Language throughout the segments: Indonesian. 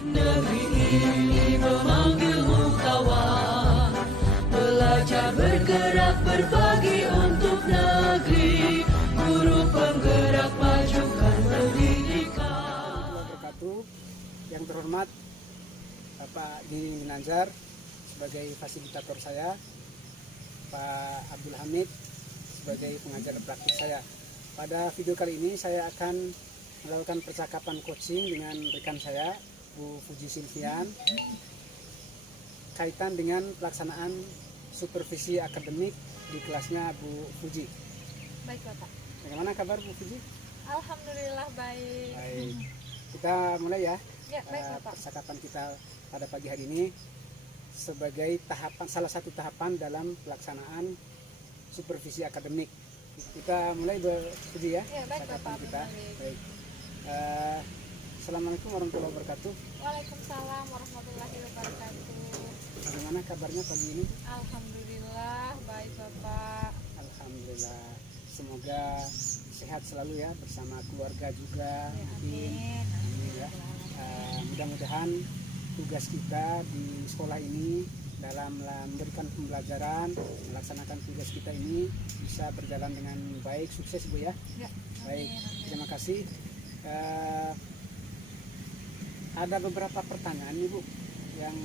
Negeri ini memanggilmu kawan, belajar bergerak berbagi untuk negeri, guru penggerak majukan pendidikan. Yang terhormat Bapak Dini Nazar sebagai fasilitator saya, Pak Abdul Hamid sebagai pengajar praktik saya. Pada video kali ini saya akan melakukan percakapan coaching dengan rekan saya, Bu Fuji Silvian, kaitan dengan pelaksanaan supervisi akademik di kelasnya Bu Fuji. Baik Bapak. Bagaimana kabar Bu Fuji? Alhamdulillah baik. Baik. Kita mulai ya. Ya, baik Bapak. Percakapan kita pada pagi hari ini sebagai salah satu tahapan dalam pelaksanaan supervisi akademik. Kita mulai Bu Fuji ya. Ya, baik Bapak. Kita. Baik. Assalamualaikum warahmatullahi wabarakatuh. Waalaikumsalam warahmatullahi wabarakatuh. Bagaimana kabarnya pagi ini? Alhamdulillah baik Bapak. Alhamdulillah. Semoga sehat selalu ya bersama keluarga juga. Ya, amin. Amin ya. Mudah-mudahan tugas kita di sekolah ini dalam memberikan pembelajaran, melaksanakan tugas kita ini bisa berjalan dengan baik, sukses Bu ya. Ya, baik, amin. terima kasih. Ada beberapa pertanyaan nih Bu yang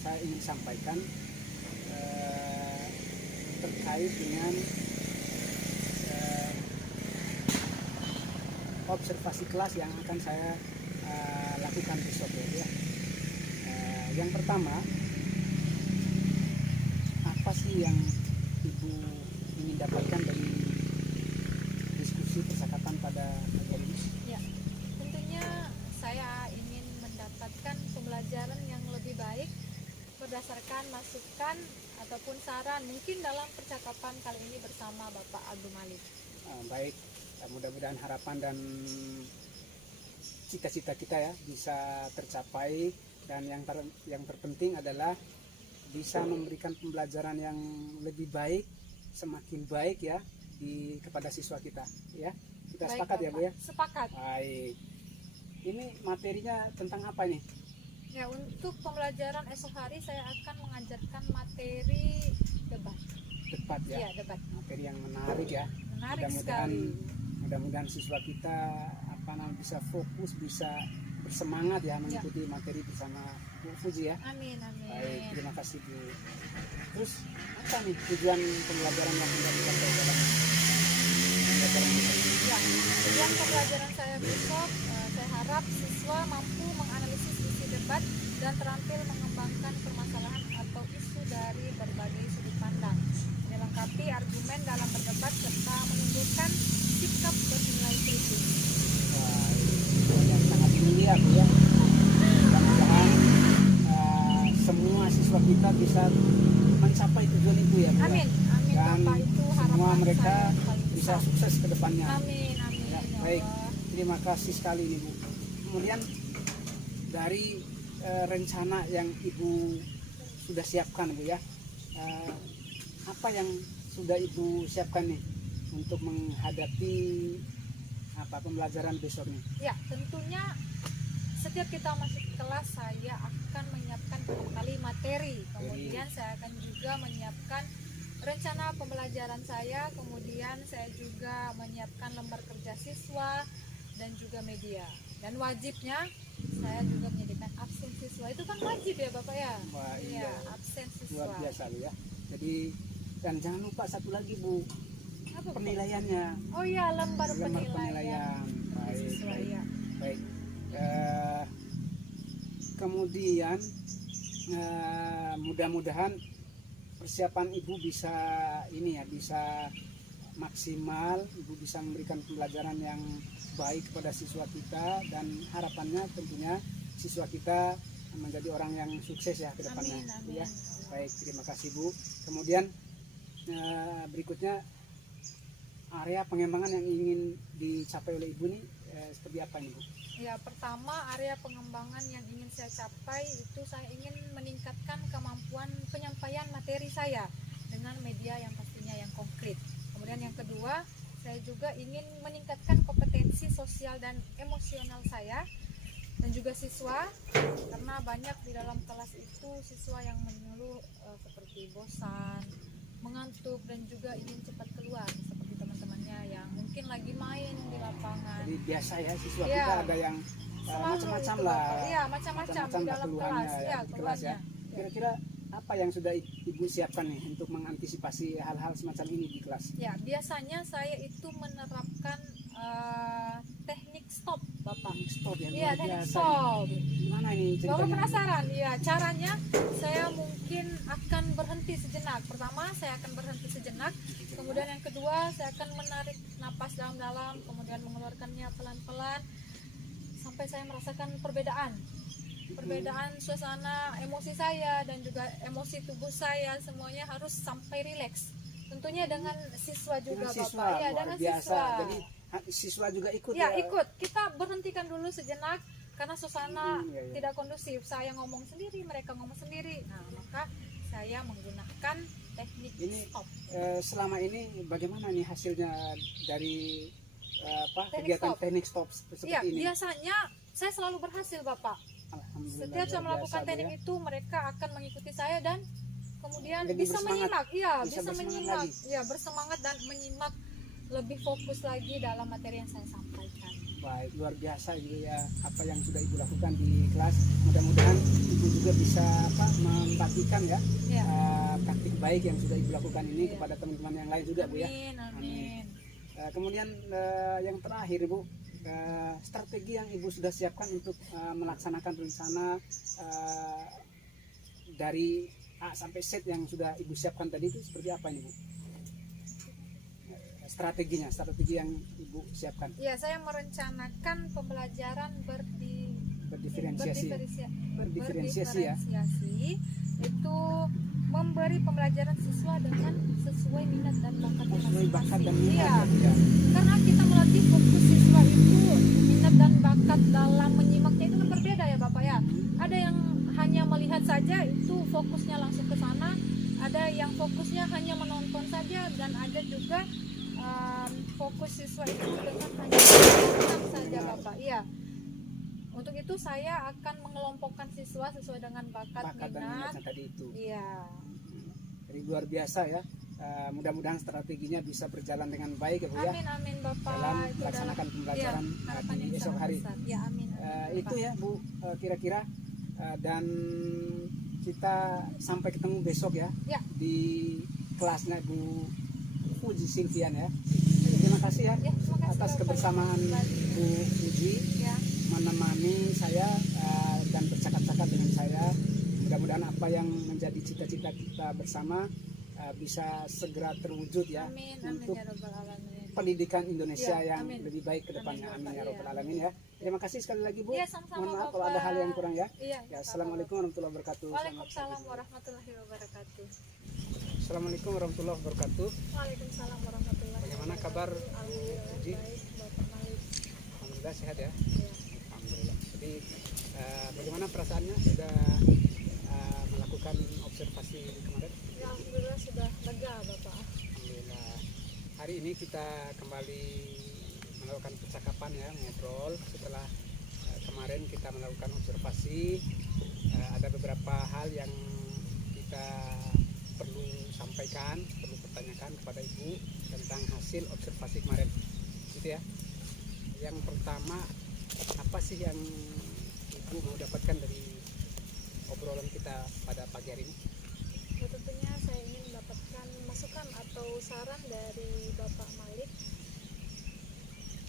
saya ingin sampaikan terkait dengan observasi kelas yang akan saya lakukan besok ya. Yang pertama, apa sih yang Ibu ingin dapatkan dari diskusi percakapan pada hari ini? Ya, tentunya saya ingin mendapatkan pembelajaran yang lebih baik berdasarkan masukan ataupun saran mungkin dalam percakapan kali ini bersama Bapak Abdul Malik. Baik, mudah-mudahan harapan dan cita-cita kita ya bisa tercapai, dan yang terpenting adalah bisa memberikan pembelajaran yang lebih baik, semakin baik ya kepada siswa kita ya. Kita Baik, sepakat Bapak. ya Bu ya? Sepakat. Baik. Ini materinya tentang apa nih? Ya, untuk pembelajaran esok hari saya akan mengajarkan materi debat. Debat ya. Ya, debat. Materi yang menarik ya. Menarik Mudah-mudahan sekali. mudah-mudahan siswa kita bisa fokus, bisa bersemangat ya mengikuti materi bersama Bu Fuji ya. Amin, amin. Baik, terima kasih Bu. Terus apa nih tujuan pembelajaran yang sudah dicapai dalam pembelajaran ini? Ya, tujuan pembelajaran saya besok, saya harap siswa mampu menganalisis isi debat dan terampil mengembangkan permasalahan atau isu dari berbagai sudut pandang, melengkapi argumen dalam berdebat serta menunjukkan sikap bernilai kritis. Yang sangat mulia Bu ya. Mudah-mudahan semua siswa kita bisa mencapai tujuan itu ya Bu. Amin, amin. Dan Bapak, itu harapan semua mereka saya paling bisa besar. sukses ke depannya. Amin, amin. Ya, Ya baik, Allah. terima kasih sekali nih Bu. Kemudian dari rencana yang Ibu sudah siapkan Bu ya, apa yang sudah Ibu siapkan nih untuk menghadapi pembelajaran besok nih? Ya, tentunya setiap kita masuk kelas saya akan menyiapkan kali materi, kemudian saya akan juga menyiapkan rencana pembelajaran saya, kemudian saya juga menyiapkan lembar kerja siswa dan juga media. Dan wajibnya saya juga menyediakan absen siswa. Itu kan wajib ya Bapak ya? Wah, Iya, iya. absen siswa. Luar biasa Bu ya. Jadi, dan jangan lupa satu lagi Bu, Apa, Bu? penilaiannya. Oh iya, lembar Lembar penilaian. penilaian. Baik, Siswa, baik. ya. Baik. Kemudian mudah-mudahan persiapan Ibu bisa bisa maksimal, Ibu bisa memberikan pembelajaran yang baik kepada siswa kita, dan harapannya tentunya siswa kita menjadi orang yang sukses ya ke depannya. Amin, amin. Ya. Baik, terima kasih Bu. Kemudian berikutnya area pengembangan yang ingin dicapai oleh Ibu nih seperti apa nih Bu? Ya, pertama area pengembangan yang ingin saya capai itu saya ingin meningkatkan kemampuan penyampaian materi saya dengan media yang pastinya yang konkret. Kemudian yang kedua, saya juga ingin meningkatkan kompetensi sosial dan emosional saya dan juga siswa, karena banyak di dalam kelas itu siswa yang mengeluh seperti bosan, mengantuk, dan juga ingin cepat keluar seperti teman-temannya yang mungkin lagi main di lapangan. Jadi biasa ya siswa Iya. kita ada yang Selalu macam-macam itu, lah. Bapak. Iya, macam-macam di dalam keluhannya kelas. ya, Iya, di kelas ya. keluhannya. Kira-kira apa yang sudah Ibu siapkan nih untuk mengantisipasi hal-hal semacam ini di kelas? Ya, biasanya saya itu menerapkan teknik stop, Bapak. Stop ya, Iya, luar teknik biasa. stop. Gimana ini Bapak ceritanya? penasaran? Ya, caranya saya mungkin akan berhenti sejenak. Pertama, saya akan berhenti sejenak. Kemudian yang kedua, saya akan menarik napas dalam-dalam, kemudian mengeluarkannya pelan-pelan sampai saya merasakan perbedaan suasana emosi saya dan juga emosi tubuh saya, semuanya harus sampai rileks. Tentunya dengan siswa juga, Dengan siswa, Bapak. Ya, luar dengan biasa. siswa. Jadi siswa juga ikut Ya, ikut. Kita berhentikan dulu sejenak karena suasana Iya, iya. tidak kondusif. Saya ngomong sendiri, mereka ngomong sendiri. Nah, maka saya menggunakan teknik Ini, stop. Selama ini bagaimana nih hasilnya dari Teknik kegiatan stop. teknik stop seperti Ya, ini? biasanya saya selalu berhasil, Bapak. Alhamdulillah. Setiap saya luar melakukan biasa, Bu, teknik ya. itu, mereka akan mengikuti saya dan kemudian Jadi bisa bersemangat. menyimak. Iya, Bisa bisa bersemangat menyimak. lagi. Ya, bersemangat dan menyimak lebih fokus lagi dalam materi yang saya sampaikan. Baik, luar biasa gitu ya apa yang sudah Ibu lakukan di kelas. Mudah-mudahan Ibu juga bisa membagikan ya Ya. praktik baik yang sudah Ibu lakukan ini Iya. kepada teman-teman yang lain juga, Bu ya. Amin, amin. Kemudian yang terakhir, Ibu, strategi yang Ibu sudah siapkan untuk melaksanakan rencana dari A sampai Z yang sudah Ibu siapkan tadi itu seperti apa ini, Bu? Strategi yang Ibu siapkan Ya, saya merencanakan pembelajaran berdiferensiasi ya? berdiferensiasi itu memberi pembelajaran siswa dengan sesuai minat dan bakat Sesuai bakat dan masing-masing. Iya, minat ya. karena kita melatih fokus siswa itu minat dan bakat dalam menyimaknya itu kan berbeda ya, Bapak ya. Ada yang hanya melihat saja, itu fokusnya langsung ke sana. Ada yang fokusnya hanya menonton saja, dan ada juga fokus siswa itu dengan hanya mendengar saja, Bapak. Iya. Untuk itu saya akan mengelompokkan siswa sesuai dengan bakat Bakat dan minat. minatnya tadi itu. Iya. Jadi luar biasa ya. Mudah-mudahan strateginya bisa berjalan dengan baik ya, Bu ya. Amin, amin, Bapak. Dalam Itu melaksanakan pembelajaran ya, harapan di yang esok sangat hari. besar. Ya, amin. amin, Itu Bapak. ya, Bu, kira-kira dan kita sampai ketemu besok ya, Ya. di kelasnya Bu Puji Silvian ya. Terima kasih ya, Ya, terima kasih, atas Bapak. kebersamaan Bu Puji Ya. menemani saya dan bercakap-cakap dengan saya. Mudah-mudahan apa yang menjadi cita-cita kita bersama bisa segera terwujud ya, Amin, amin untuk ya Rabbal Alamin. pendidikan Indonesia Ya, yang amin. lebih baik ke depannya. Amin, Amin ya Bapak, Rabbal ya. Alamin ya. Terima kasih sekali lagi, Bu. Iya, sama-sama, Mohon maaf Bapak. kalau ada hal yang kurang ya. Iya. Ya, Assalamualaikum warahmatullahi wabarakatuh. Waalaikumsalam warahmatullahi wabarakatuh. Assalamualaikum warahmatullahi wabarakatuh. Waalaikumsalam warahmatullahi Bagaimana kabar, Alhamdulillah Puji? baik, Bapak Malik. Alhamdulillah sehat ya. Ya. Alhamdulillah. Jadi bagaimana perasaannya sudah melakukan observasi kemarin? Ya, alhamdulillah sudah lega, Bapak. Alhamdulillah. Hari ini kita kembali melakukan percakapan ya, ngobrol setelah kemarin kita melakukan observasi. Ada beberapa hal yang kita perlu sampaikan, perlu pertanyakan kepada Ibu tentang hasil observasi kemarin. Gitu ya. Yang pertama, apa sih yang Ibu mau dapatkan dari obrolan kita pada pagi hari ini? Ya, tentunya saya ingin mendapatkan masukan atau saran dari Bapak Malik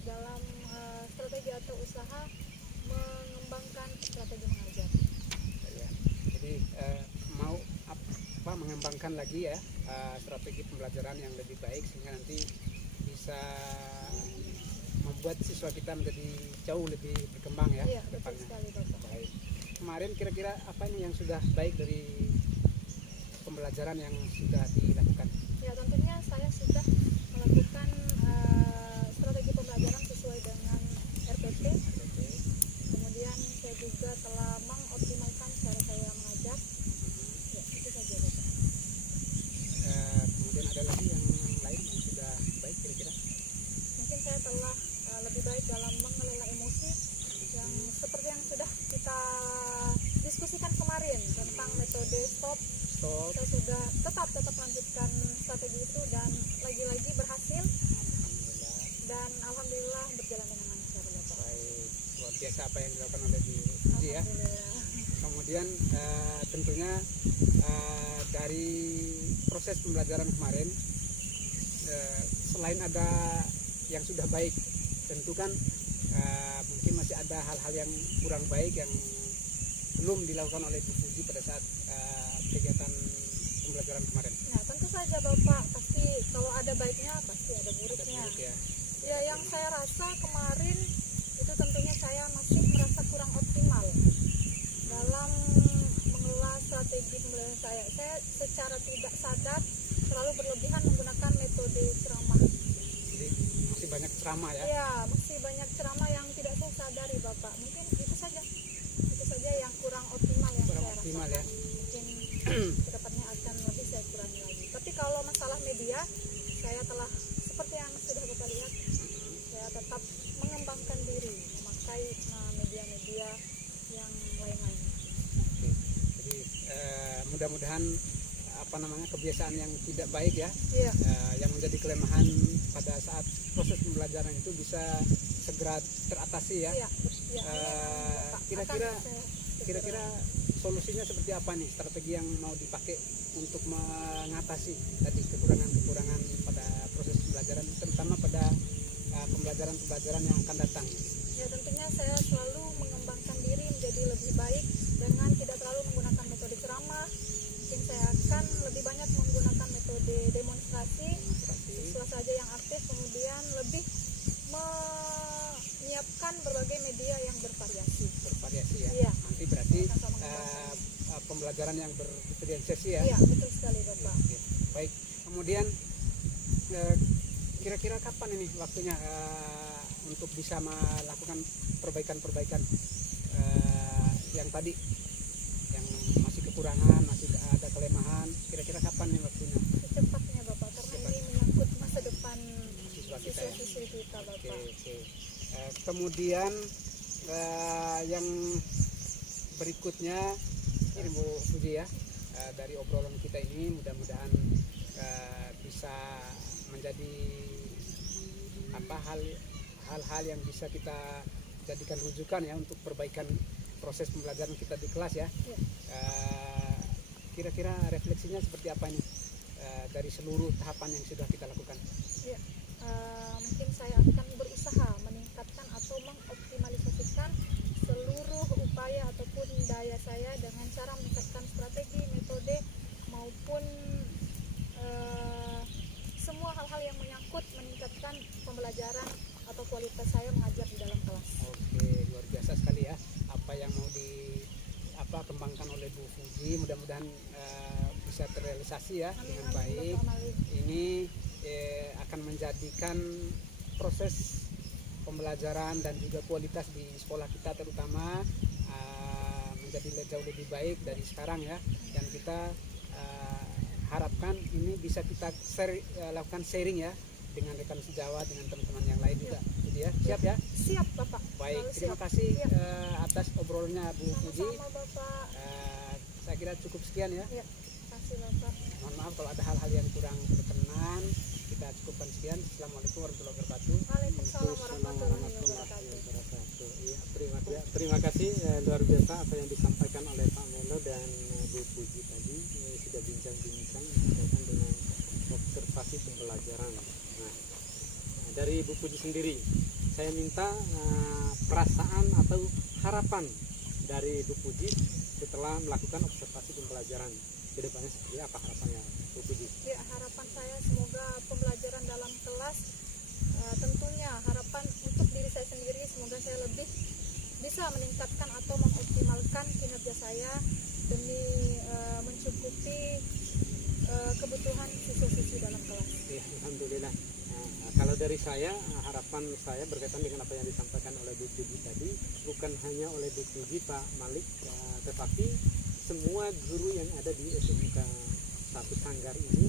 dalam strategi atau usaha mengembangkan strategi mengajar. Ya. Jadi mau mengembangkan lagi ya strategi pembelajaran yang lebih baik sehingga nanti bisa membuat siswa kita menjadi jauh lebih berkembang ya Iya, ke betul depannya. sekali, Bapak. Baik. Kemarin kira-kira apa ini yang sudah baik dari pembelajaran yang sudah dilakukan? Ya, tentunya saya sudah melakukan strategi pembelajaran sesuai dengan RPP. Kemudian saya juga telah mengoptimalkan cara saya mengajar. Ya, itu saja, Bapak. Kemudian ada lagi yang lain yang sudah baik kira-kira? Mungkin saya telah lebih baik dalam mengelola emosi yang seperti yang sudah Stop. saya sudah tetap lanjutkan strategi itu dan lagi-lagi berhasil Alhamdulillah. dan alhamdulillah berjalan dengan lancar Bapak. Baik, luar biasa apa yang dilakukan oleh Bu Fuji ya. Alhamdulillah. Kemudian tentunya dari proses pembelajaran kemarin, selain ada yang sudah baik, tentu kan mungkin masih ada hal-hal yang kurang baik yang belum dilakukan oleh Bu Fuji pada saat kegiatan pembelajaran kemarin. Nah, tentu saja Bapak, pasti kalau ada baiknya pasti ada Ada buruknya. buruk ya. Ya, yang saya rasa kemarin itu tentunya saya masih merasa kurang optimal dalam mengelola strategi pembelajaran saya. Saya secara tidak sadar terlalu berlebihan menggunakan metode ceramah. Jadi masih banyak ceramah ya. Ya, masih banyak ceramah yang tidak saya sadari Bapak. Mungkin itu saja yang kurang optimal yang Kurang saya optimal rasakan. ya. Mungkin kedepannya akan lebih saya kurangi lagi. Tapi kalau masalah media, saya telah seperti yang sudah Bapak lihat, saya tetap mengembangkan diri memakai media-media yang lain-lain. Oke. Jadi mudah-mudahan kebiasaan yang tidak baik ya, Iya. yang menjadi kelemahan pada saat proses pembelajaran itu bisa segera teratasi ya. Iya. Iya. Bapak. Kira-kira Akan saya segera- kira-kira solusinya seperti apa nih, strategi yang mau dipakai untuk mengatasi tadi kekurangan-kekurangan pada proses pembelajaran, terutama pada pembelajaran yang akan datang. Ya, tentunya saya selalu mengembangkan diri menjadi lebih baik dengan tidak terlalu menggunakan metode ceramah. Mungkin saya akan lebih banyak menggunakan metode demonstrasi, siswa saja yang aktif, kemudian lebih menyiapkan berbagai media yang bervariasi. Bervariasi ya. Iya. Nanti berarti Sama-sama mengembangkan. pembelajaran yang berdiferensiasi ya. Iya, betul sekali Bapak. Oke. Baik. Kemudian kira-kira kapan ini waktunya untuk bisa melakukan perbaikan-perbaikan yang tadi yang masih kekurangan, masih ada kelemahan, kira-kira kapan nih waktunya? Secepatnya Bapak, karena ini menyangkut masa depan Siswa kita ya. siswa-siswi kita Oke, Bapak. oke. Kemudian yang berikutnya ini Bu Fuji ya, dari obrolan kita ini mudah-mudahan bisa menjadi hal-hal yang bisa kita jadikan rujukan ya untuk perbaikan proses pembelajaran kita di kelas ya. Iya. Kira-kira refleksinya seperti apa ini dari seluruh tahapan yang sudah kita lakukan? Ya, mungkin saya akan berusaha meningkatkan atau mengoptimalisasikan seluruh upaya ataupun daya saya dengan cara meningkatkan strategi, metode maupun semua hal-hal yang menyangkut meningkatkan pembelajaran atau kualitas saya mengajar di dalam kelas. Oke, luar biasa sekali ya apa yang mau kembangkan oleh Bu Fuji, mudah-mudahan bisa terrealisasi ya dengan baik. Bapak Malik. Ini akan menjadikan proses pembelajaran dan juga kualitas di sekolah kita terutama menjadi jauh lebih baik dari sekarang ya, dan kita harapkan ini bisa kita lakukan sharing ya dengan rekan sejawat, dengan teman-teman yang lain juga. Jadi ya, siap ya? Siap Bapak. Baik, Selalu terima siap. kasih Iya. atas obrolannya Bu Fuji. Sama-sama Bapak. Saya kira cukup sekian ya. Ya, terima kasih Bapak. Mohon maaf kalau ada hal-hal yang kurang berkenan. Kita cukupkan sekian. Assalamualaikum warahmatullahi wabarakatuh. Waalaikumsalam warahmatullahi wabarakatuh. Iya, terima kasih luar biasa apa yang disampaikan oleh Pak Melo dan Bu Fuji tadi, sudah bincang-bincang berkaitan dengan observasi pembelajaran. Nah, dari Bu Fuji sendiri, saya minta perasaan atau harapan dari Bu Fuji setelah melakukan observasi pembelajaran. Kedepannya seperti apa harapannya Bu Fuji? Ya, harapan saya semoga pembelajaran dalam kelas tentunya harapan untuk diri saya sendiri, semoga saya lebih bisa meningkatkan atau mengoptimalkan kinerja saya demi mencukupi kebutuhan siswa-siswi dalam kelas. Ya, alhamdulillah. Kalau dari saya, harapan saya berkaitan dengan apa yang disampaikan oleh Bu Fuji tadi, bukan hanya oleh Bu Fuji, Pak Malik, tetapi semua guru yang ada di SMK 1 Sanggar ini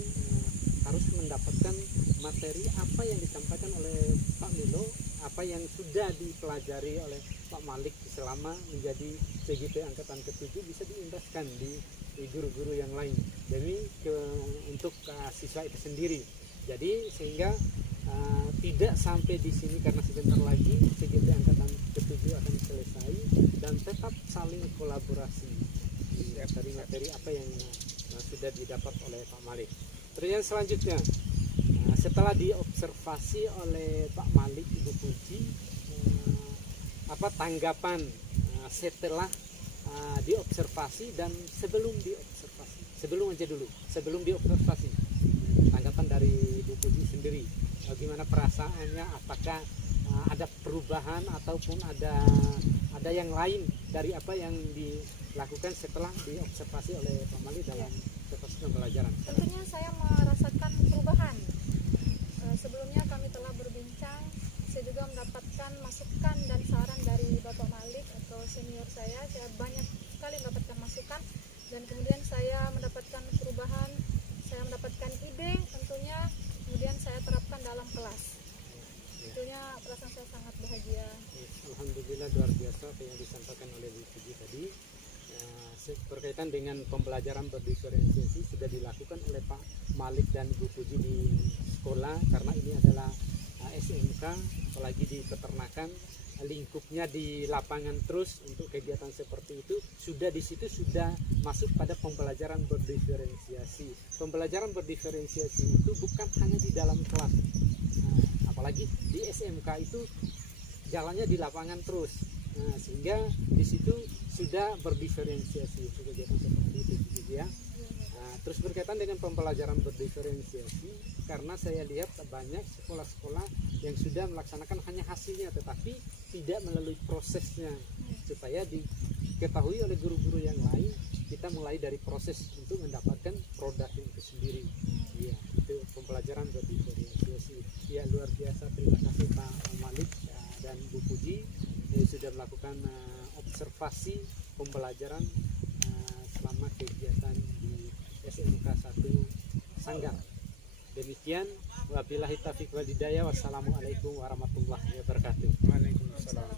harus mendapatkan materi apa yang disampaikan oleh Pak Melo, apa yang sudah dipelajari oleh Pak Malik selama menjadi PGP Angkatan ke-7 bisa diindahkan di guru-guru yang lain untuk siswa itu sendiri. Jadi sehingga tidak sampai di sini karena sebentar lagi CGT angkatan ke-7 akan selesai dan tetap saling kolaborasi dari materi apa yang sudah didapat oleh Pak Malik. Terus yang selanjutnya, setelah diobservasi oleh Pak Malik, Ibu Puji, apa tanggapan setelah diobservasi dan sebelum diobservasi, sebelum diobservasi, tanggapan dari Ibu Puji sendiri, bagaimana perasaannya, apakah ada perubahan ataupun ada yang lain dari apa yang dilakukan setelah diobservasi oleh Pak Malik dalam proses pembelajaran? Tentunya saya merasakan perubahan. Sebelumnya kami telah berbincang, saya juga mendapatkan masukan dan saran dari Bapak Malik atau senior saya banyak sekali mendapatkan masukan dan kemudian saya mendapatkan perubahan, saya mendapatkan ide tentunya, kemudian saya terapkan dalam kelas. Tentunya perasaan saya sangat bahagia. Alhamdulillah, luar biasa apa yang disampaikan oleh Bu Puji tadi. Berkaitan dengan pembelajaran berdiferensiasi sudah dilakukan oleh Pak Malik dan Bu Puji di sekolah, karena ini adalah SMK, apalagi di peternakan, lingkupnya di lapangan terus untuk kegiatan seperti itu, sudah di situ sudah masuk pada pembelajaran berdiferensiasi. Pembelajaran berdiferensiasi itu bukan hanya di dalam kelas, apalagi di SMK itu jalannya di lapangan terus. Sehingga di situ sudah berdiferensiasi untuk kegiatan seperti itu gitu ya. Terus berkaitan dengan pembelajaran berdiferensiasi, karena saya lihat banyak sekolah-sekolah yang sudah melaksanakan hanya hasilnya tetapi tidak melalui prosesnya, supaya diketahui oleh guru-guru yang lain. Kita mulai dari proses untuk mendapatkan produk itu sendiri. Ya, itu pembelajaran berdiferensiasi. Ya, luar biasa, terima kasih Pak Malik dan Bu Puji sudah melakukan observasi pembelajaran selama kegiatan di SMK 1 Sanggar. Demikian, wabillahi taufiq wal hidayah. Wassalamualaikum warahmatullahi wabarakatuh. Waalaikumsalam.